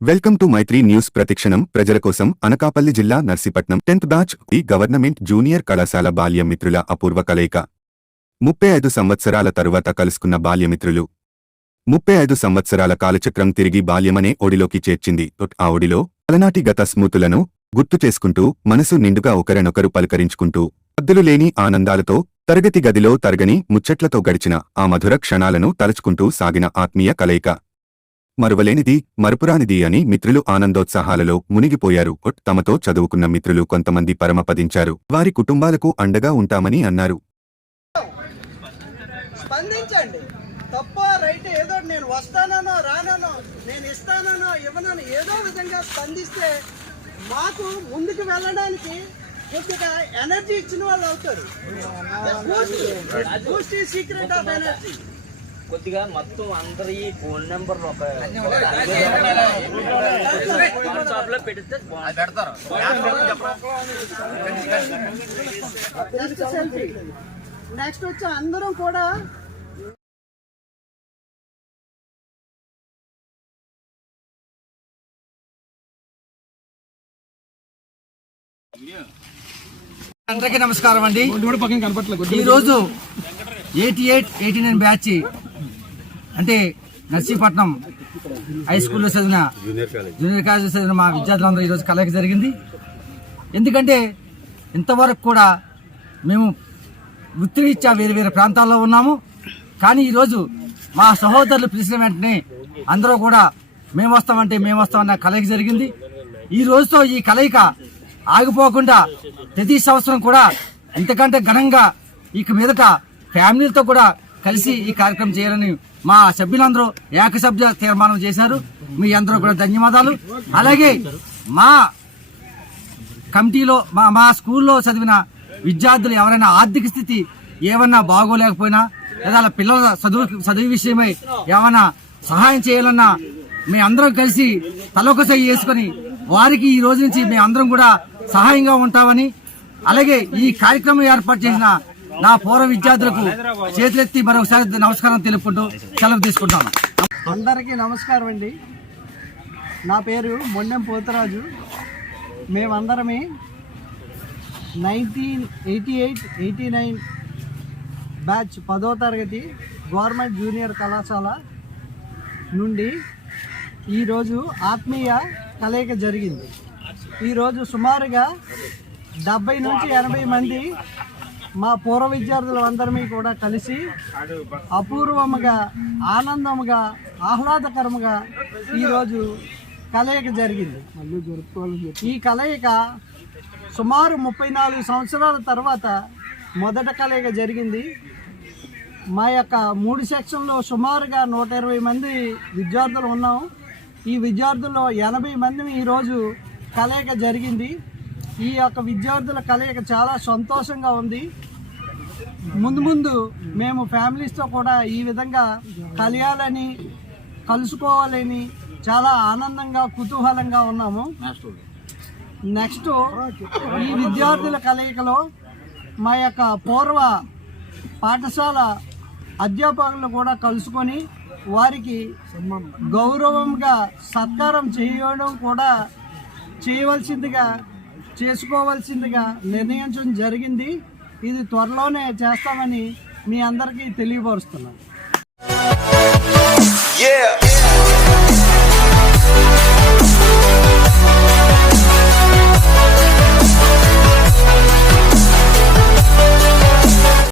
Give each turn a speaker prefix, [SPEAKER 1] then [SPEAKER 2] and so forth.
[SPEAKER 1] Welcome to Mythri news ప్రతిక్షణం. ప్రజల కోసం అనకాపల్లి జిల్లా నర్సీపట్నం. టెన్త్ బ్యాచ్ ఈ గవర్నమెంట్ జూనియర్ కళాశాల బాల్యమిత్రుల అపూర్వ కలయిక. ముప్పై ఐదు సంవత్సరాల తరువాత కలుసుకున్న బాల్యమిత్రులు. ముప్పై ఐదు సంవత్సరాల కాలచక్రం తిరిగి బాల్యమనే ఒడిలోకి చేర్చింది. ఆ ఒడిలో అలనాటి గత స్మృతులను గుర్తు చేసుకుంటూ మనసు నిండుగా ఒకరినొకరు పలకరించుకుంటూ అద్దులు లేని ఆనందాలతో తరగతి గదిలో తరగని ముచ్చట్లతో గడిచిన ఆ మధుర క్షణాలను తలుచుకుంటూ సాగిన ఆత్మీయ కలయిక. మరువలేనిది మరుపురానిది అని మిత్రులు ఆనందోత్సాహాలలో మునిగిపోయారు. తమతో చదువుకున్న మిత్రులు కొంతమంది పరమపదించారు. వారి కుటుంబాలకు అండగా ఉంటామని అన్నారు.
[SPEAKER 2] స్పందించండి. తప్ప రైట్ ఏదో నేను వస్తానో రానో నేను ఇస్తానో ఇవ్వనో ఏదో విధంగా స్పందిస్తే మాకు ముందుకు వెళ్ళడానికి కొద్దిగా ఎనర్జీ ఇచ్చిన వాళ్ళు అవుతారు. Secret of energy.
[SPEAKER 3] కొద్దిగా మొత్తం అందరి ఫోన్ నెంబర్ ఒక వాట్సాప్లో పెడితే
[SPEAKER 2] నెక్స్ట్ వచ్చి అందరం కూడా
[SPEAKER 4] అందరికీ నమస్కారం అండి. ఈరోజు eighty eight eighty nine batch అంటే నర్సీపట్నం హై స్కూల్లో చదివిన జూనియర్ కాలేజ్ చదివిన మా విద్యార్థులందరూ ఈరోజు కలయిక జరిగింది. ఎందుకంటే ఇంతవరకు కూడా మేము వృత్తిరీత్యా వేరే వేరే ప్రాంతాల్లో ఉన్నాము. కానీ ఈరోజు మా సహోదరులు పిలిచిన వెంటనే అందరూ కూడా మేము వస్తామంటే మేము వస్తామన్న కలయిక జరిగింది. ఈ రోజుతో ఈ కలయిక ఆగిపోకుండా ప్రతి సంవత్సరం కూడా ఇంతకంటే ఘనంగా ఇక మీదట ఫ్యామిలీలతో కూడా కలిసి ఈ కార్యక్రమం చేయాలని మా సభ్యులందరూ ఏకసభ్య తీర్మానం చేశారు. మీ అందరూ కూడా ధన్యవాదాలు. అలాగే మా కమిటీలో మా మా స్కూల్లో చదివిన విద్యార్థులు ఎవరైనా ఆర్థిక స్థితి ఏమన్నా బాగోలేకపోయినా లేదా పిల్లల చదువు చదువు విషయమై ఏమైనా సహాయం చేయాలన్నా మీ అందరం కలిసి తలొక సై వేసుకొని వారికి ఈ రోజు నుంచి మేము అందరం కూడా సహాయంగా ఉంటామని అలాగే ఈ కార్యక్రమం ఏర్పాటు చేసిన నా పూర్వ విద్యార్థులకు చేతులెత్తి మరొకసారి నమస్కారం తెలుపుకుంటూ సెలవు తీసుకుంటాను.
[SPEAKER 2] అందరికీ నమస్కారం అండి. నా పేరు Mondem Potharaju. మేమందరమే nineteen eighty eight eighty nine batch పదో తరగతి గవర్నమెంట్ జూనియర్ కళాశాల నుండి ఈరోజు ఆత్మీయ కలయిక జరిగింది. ఈరోజు సుమారుగా డెబ్బై నుంచి ఎనభై మంది మా పూర్వ విద్యార్థులు అందరమీ కూడా కలిసి అపూర్వముగా ఆనందముగా ఆహ్లాదకరముగా ఈరోజు కలయిక జరిగింది. ఈ కలయిక సుమారు ముప్పై నాలుగు సంవత్సరాల తర్వాత మొదట కలయిక జరిగింది. మా యొక్క మూడు సెక్షన్లో సుమారుగా నూట ఇరవై మంది విద్యార్థులు ఉన్నాం. ఈ విద్యార్థుల్లో ఎనభై మంది ఈరోజు కలయిక జరిగింది. ఈ యొక్క విద్యార్థుల కలయిక చాలా సంతోషంగా ఉంది. ముందు ముందు మేము ఫ్యామిలీస్తో కూడా ఈ విధంగా కలియాలని కలుసుకోవాలని చాలా ఆనందంగా కుతూహలంగా ఉన్నాము. నెక్స్ట్ ఈ విద్యార్థుల కలయికలో మా యొక్క పూర్వ పాఠశాల అధ్యాపకులను కూడా కలుసుకొని వారికి గౌరవంగా సత్కారం చేయడం కూడా చేయవలసిందిగా చేసుకోవాల్సిందిగా నిర్ణయించడం జరిగింది. ఇది త్వరలోనే చేస్తామని మీ అందరికీ తెలియపరుస్తున్నాను.